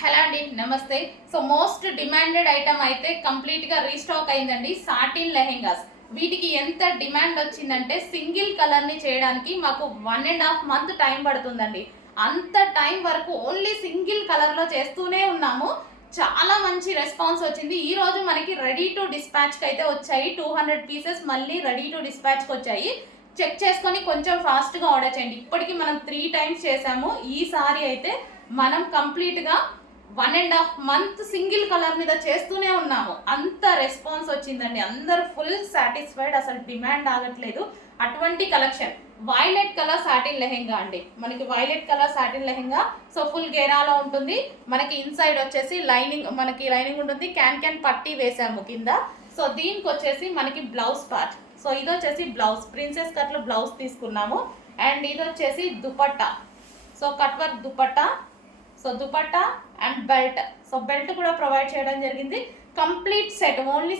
Hello అండి, నమస్తే. So most demanded item అయితే కంప్లీట్గా రీస్టాక్ అయిందండి. సాటిన్ లెహెంగాస్. వీటికి ఎంత డిమాండ్ వచ్చిందంటే సింగిల్ కలర్ని చేయడానికి మాకు 1.5 మంత్ టైం పడుతుందండి. అంత టైం వరకు ఓన్లీ సింగిల్ కలర్లో చేస్తూనే ఉన్నాము. చాలా మంచి రెస్పాన్స్ వచ్చింది. ఈ రోజు మనకి రెడీ టు డిస్పాచ్కి అయితే వచ్చాయి. 200 పీసెస్ మళ్ళీ రెడీ టు డిస్పాచ్కి వచ్చాయి. చెక్ చేసుకొని కొంచెం ఫాస్ట్గా ఆర్డర్ చేయండి. ఇప్పటికి మనం 3 టైమ్స్ చేసాము. ఈసారి అయితే మనం కంప్లీట్గా 1.5 మంత్ సింగిల్ కలర్ మీద చేస్తూనే ఉన్నాము. అంత రెస్పాన్స్ వచ్చిందండి. అందరూ ఫుల్ సాటిస్ఫైడ్. అసలు డిమాండ్ ఆగట్లేదు. అటువంటి collection violet colour satin lehenga అండి. మనకి violet colour satin lehenga. So full గేరాలో ఉంటుంది. మనకి ఇన్సైడ్ వచ్చేసి లైనింగ్ ఉంటుంది. క్యాన్ పట్టీ వేసాము కింద. సో దీనికి వచ్చేసి మనకి బ్లౌజ్ పార్ట్. సో ఇది వచ్చేసి బ్లౌజ్, ప్రిన్సెస్ కట్లో బ్లౌజ్ తీసుకున్నాము. అండ్ ఇది వచ్చేసి dupatta. So cut work dupatta. So dupatta and belt. So belt కూడా ప్రొవైడ్ చేయడం జరిగింది. Complete set only